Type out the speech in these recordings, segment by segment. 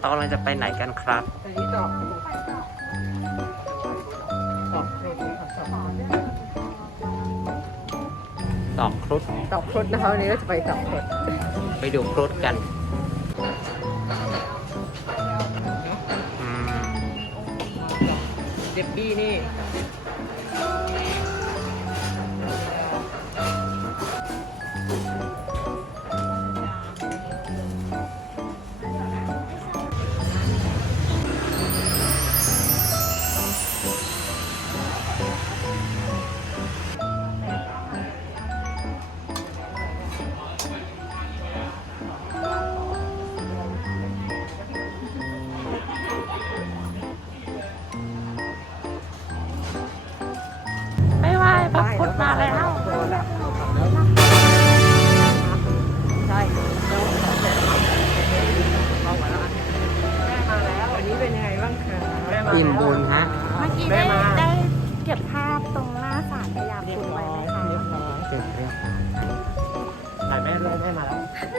เรากำลังจะไปไหนกันครับอันนี้ดอกครุฑดอกครุฑดอกครุฑนะคะวันนี้ก็จะไปดอกครุฑไปดูครุฑกันอืมเดบบี้นี่ไม่ไหวพระพุทธมาแล้วใช่แล้วเข้ามาแล้วแม่มาแล้ววันนี้เป็นยังไงบ้างคะแม่มาอิ่มบุญฮะเมื่อกี้ได้เก็บภาพตรงหน้าศาลพญาเรียคุบณร้ไว้อยไหมคะเรียบร้อยเก่งเรียกถ่ายแม่ด้วยแม่มาแล้ว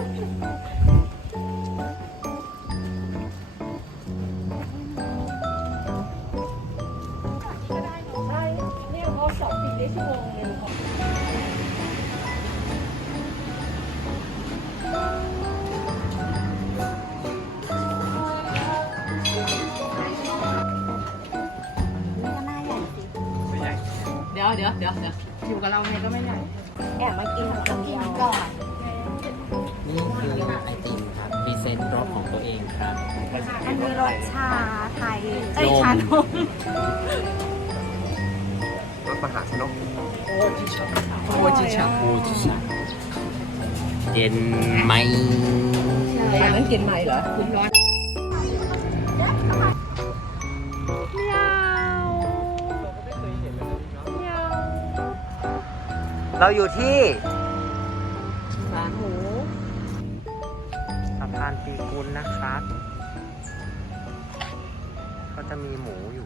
ใช่เนี่ยเขาสอบปีได้ชั่วโมงนึงนี่ก็หน้าใหญ่สิเดี๋ยวอยู่กับเราไงก็ไม่ใหญ่แอบมากินของกินก่อนนี่คือไอติมครับพรีเซนต์รสของตัวเองครับอันนี้รสชาไทยเอ้ยนมชานมรถมหาชนกโอ้จิชาโอ้จิชาเย็นไหมอันนั้นกินไหมเหรอคุณร้อนเราอยู่ที่สารหมูสะพานปีกุลนะครับ ก็จะมีหมูอยู่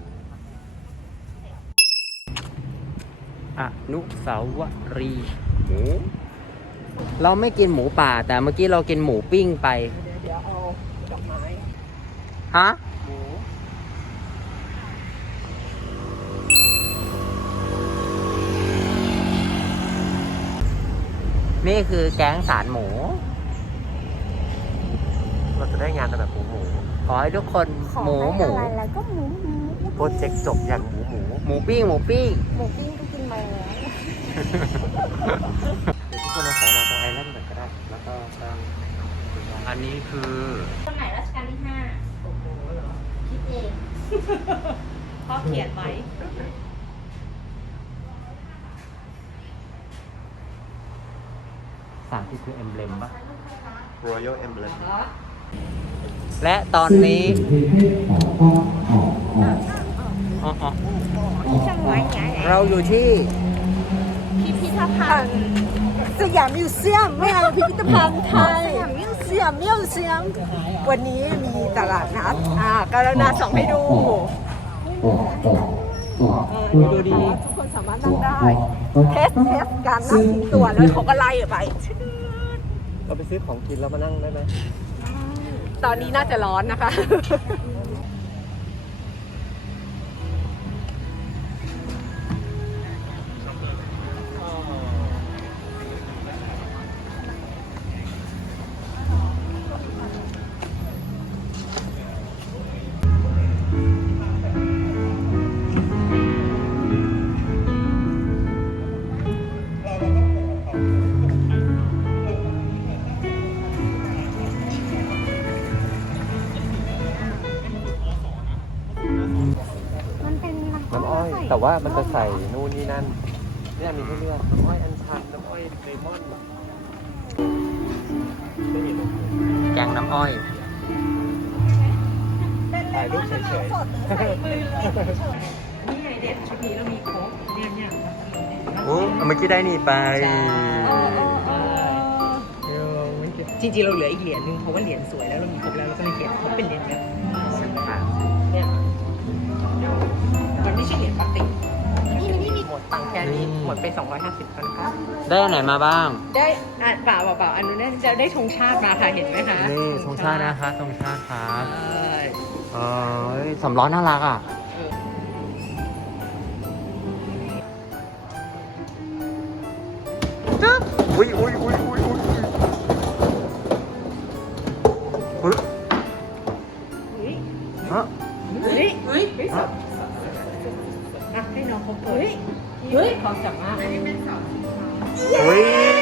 อนุสาวรีย์หมู เราไม่กินหมูป่า แต่เมื่อกี้เรากินหมูปิ้งไปเดี๋ยวเอาดอกไม้ฮะหมูนี่คือแก๊งสารหมูเราจะได้งานกันแบบหมูขอให้ทุกคนขอหมูให้หมูอะไรแล้วก็หมูโปรเจกต์จบอย่างหมูหมูปิ้ง หมูปิ้งหมูปิ้งก็กินมาแล้วเดี๋ยวทุกคนเอาของมาตรงไอแลนด์ก่อนก็ได้ แล้วก็ตั้งอันนี้คือสมัยรัชกาลที่ 5 โอ้โหเหรอคิดเองพ่อเขียนไว้สามที่คือเอมเบลมป่ะ Royal Emblem และตอนนี้อ๋อช่างไว้ไงเราอยู่ที่พิพิธภัณฑ์สยามมิวเซียมไม่เอาพิพิธภัณฑ์ไทยสยามมิวเซียมวันนี้มีตลาดนัดกรุณาส่องให้ดูดูดีทุกคนสามารถนั่งได้เทสการนั่งทิ้งตัวแล้วเขาก็ไล่ไปเราไปซื้อของกินแล้วมานั่งได้ไหมตอนนี้น่าจะร้อนนะคะมันเป็นน้ำอ้อย แต่ว่ามันจะใส่นู่นนี่นั่นเนี่ยมีให้เลือกน้ำอ้อยอัญชัน น้ำอ้อยเลมอนไม่เห็นแกงน้ำอ้อยถ่ายรูปเฉยนี่ไงเด็ดชุดนี้เรามีครบเนี่ยโอ้เมื่อกี้ได้นี่ไปจริงๆเราเหลืออีกเหรียญนึงเพราะว่าเหรียญสวยแล้วเรามีครบแล้วเราก็เลยเก็บครบเป็นเหรียญเยอะเนี่ยมันไม่ใช่เหรียญพลาสติกหมดตังค์แค่นี้หมดไป250แล้วนะคะได้อันไหนมาบ้างได้เปล่าอันนู้นจะได้ธงชาติมาค่ะเห็นไหมคะๆนี่ธงชาตินะคะธงชาติครับใช่สำล้อน่ารักอ่ะ อุ้ยอุ้ยอุ้ยอุ้ยอุ้ยอุ้ยฮะเฮ้ยเฮ้ยเฮ้ยสอบอ่ะให้น้องเขาเปิดเฮ้ยความจับมากอุ้ย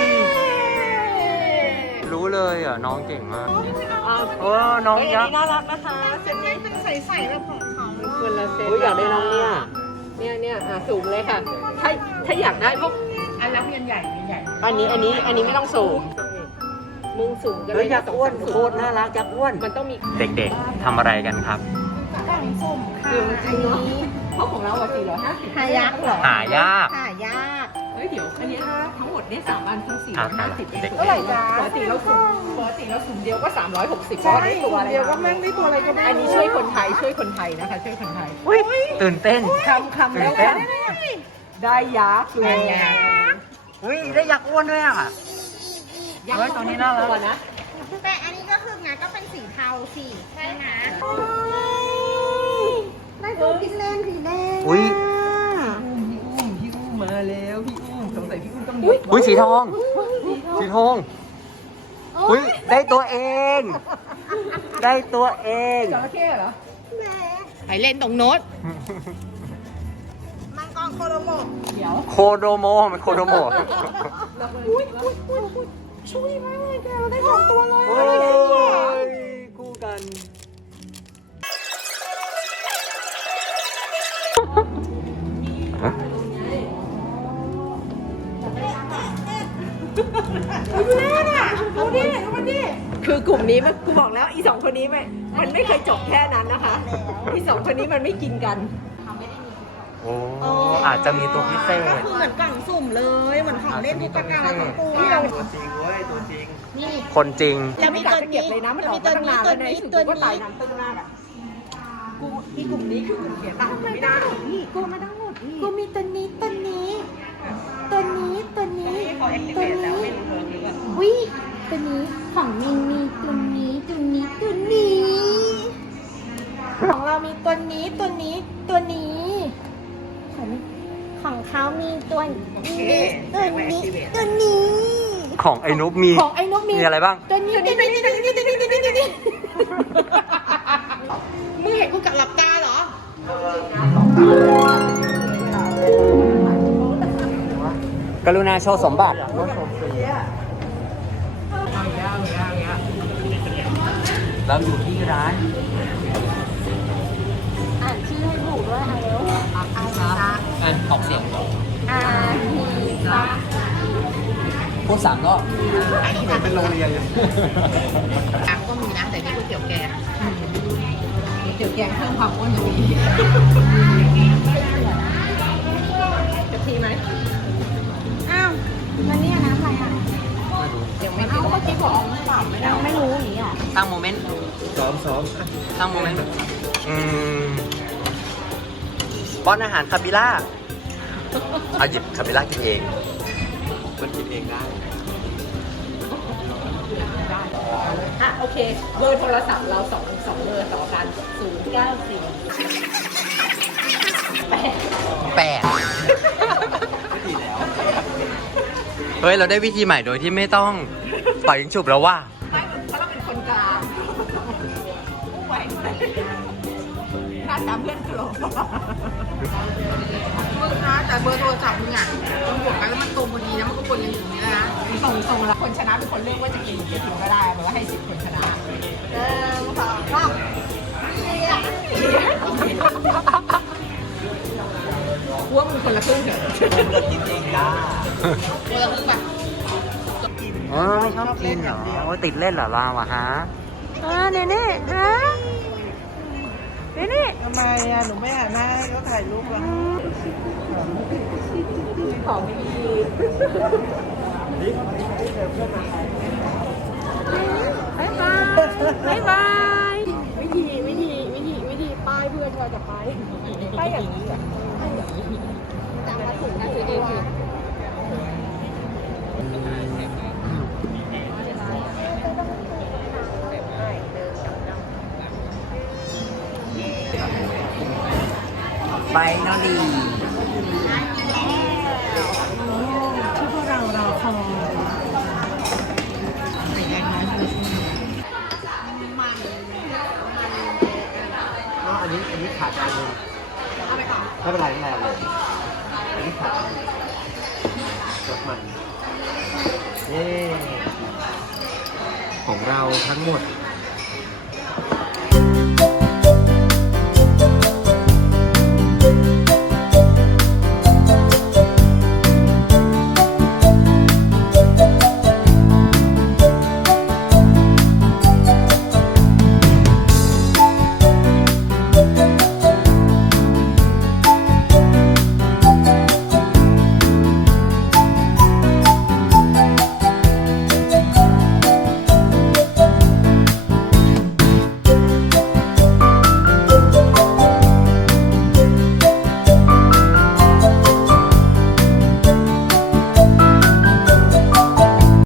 รู้เลยอ่ะ น้องเก่งมากโอ้น้องเฮ้ยยัอักนษ์นี้น่ารักนะคะเซตนี้เป็นใสๆแบบของเขาเป็นคนละเซตอุ้ยอยากได้น้องเนี่ยเนี่ยสูงเลยค่ะ ถ้าอยากได้พวกอันรับเรียนใหญ่เรียนใหญ่อันนี้ไม่ต้องสูงมึงสูงกันเฮ้ยยักษ์อ้วนสูงโคตรน่ารักยักษ์อ้วนมันต้องมีเด็กๆทำอะไรกันครับกล่องสุ่มค่ะอันนี้เพราะของเราอะ450 หายักษ์เหรอหายากหายากเฮ้ยเดี๋ยวอันนี้ทั้งหมดเนี่ย3อันทั้ง450 เด็กเท่าไหร่จ๊ะปกติเราสุ่มเดียวก็360 ใช่ได้ตัวอะไรเดียวก็แม่งได้ตัวอะไรก็ได้อันนี้ช่วยคนไทยนะคะช่วยคนไทยอุ้ยตื่นเต้นคำตื่ได้นเต้นได้ยักษ์เลยอุ้ยได้ยักษ์อ้วนด้วยอ่ะยักษ์เฮ้ยตัวนี้น่ารักตัวนะแต่อันนี้ก็คืองานก็เป็นสีเทาสีใช่นะได้ตัวพิเล่นสีแดงอุ้ยพี่อุ้มมาแล้วพี่อุ้มสงสัยพี่อุ้มต้องอุ้ยสีทอง สีทอง อุ้ยได้ตัวเอง ได้ตัวเองจระเข้เหรอแหมไปเล่นตรงโน้ตมังกรโคโรโมะเดี๋ยวโคโดโมมันโคโดโมช่วยมากเลยแกเราได้สองตัวเลยโอ้ยคู่กันคือกลุ่มนี้มันกูบอกแล้วอีสองคนนี้มันไม่เคยจบแค่นั้นนะคะอีสองคนนี้มันไม่กินกันโอ้อาจจะมีตัวพิเศษคือเหมือนกล่องสุ่มเลยเหมือนของเล่นทุกประการของตัวตัวจริงเว้ยตัวจริงนี่คนจริงแล้วมีตัวเก็บเลยนะมันออกมาตั้งนานแล้วในสุดกูก็ตายน้ำตึ้งมากอ่ะกูอีกลุ่มนี้คือกลุ่มเขียนตังค์ไม่ได้นี่กูมาทั้งหมดกูมีตัวนี้ตัวนี้ตัวนี้ตัวนี้พอแอคทีเวตแล้วไม่รู้ตัวนี้ว่าวิตัวนี้ของมินมีตัวนี้ตัวนี้ตัวนี้ ของเรามีตัวนี้ตัวนี้ตัวนี้ของเขามีตัวนี้ตัวนี้ตัวนี้ของไอ้นุ๊กมีของไอ้นกมีมีอะไรบ้างตัวนี้ตัวนี้ตัวนี้ตัวนี้ตัวนี้ตัวนี้ตัวนี้มึงเห็นกูกับหลับตาเหรอกรุณาโชว์สมบัติ เราอยู่ที่ร้านอ่านชื่อให้ถูกด้วยอ่ะเร็วอาซาออกเสียงก่อนอาฮีซาพูดสามรอบเหมือนเป็นโรงเรียนเลยตังก็มีนะแต่นี่ก๋วยเตี๋ยวแกงก๋วยเตี๋ยวแกงเพิ่มความอ้วนอยู่ดีจะทีไหมอ้าวแล้วเนี่ยนะอะไรอ่ะยังไม่เอาเมื่อกี้บอกเปล่าไม่ได้ยังไม่รู้อย่างนี้อ่ะสร้างโมเมนต์ซ้อมสร้างโมเมนต์ป้อนอาหารคาบิล่า เอาหยิบคาบิล่ากินเองมันกินเองได้อ่ะโอเคเบอร์โทรศัพท์เราสองเบอร์ต่อกัน094 แปดเฮ้ย เราได้วิธีใหม่โดยที่ไม่ต้องปล่อยยิงฉุบแล้วว่าไม่เพราะเราเป็นคนกลางผู้ไหวหน้าตาเพื่อนโกรธมึงคะแต่เบอร์โทรศัพท์มึงอ่ะมันบวกกันแล้วมันตรงพอดีนะมันก็วนกันอยู่นี่นะส่งแล้วคนชนะเป็นคนเลือกว่าจะกินหรือไม่กินก็ได้แบบว่าให้10 คนชนะ 1 2 3 ว่ามึงคนละครึ่งเถอะกินเองได้คนละครึ่งป่ะไม่ชอบกินเหรอโอ้ติดเล่นเหรอเราอะฮะเนี่ยนี่ฮะนี่ทำไมอ่ะหนูไม่หันหน้าให้เขาถ่ายรูปอ่ะของไม่ดีบ๊ายบายบ๊ายบายวิธีป้ายเพื่อนเราจะไปป้ายอย่างนี้อ่ะตามมาถูกนะคือเองคือไปนอดีที่พวกเรารอคอยอันนี้ขาดอันนึงไม่เป็นไรไม่เป็นไรเลยอันนี้ขาดรสมันเย้ของเราทั้งหมด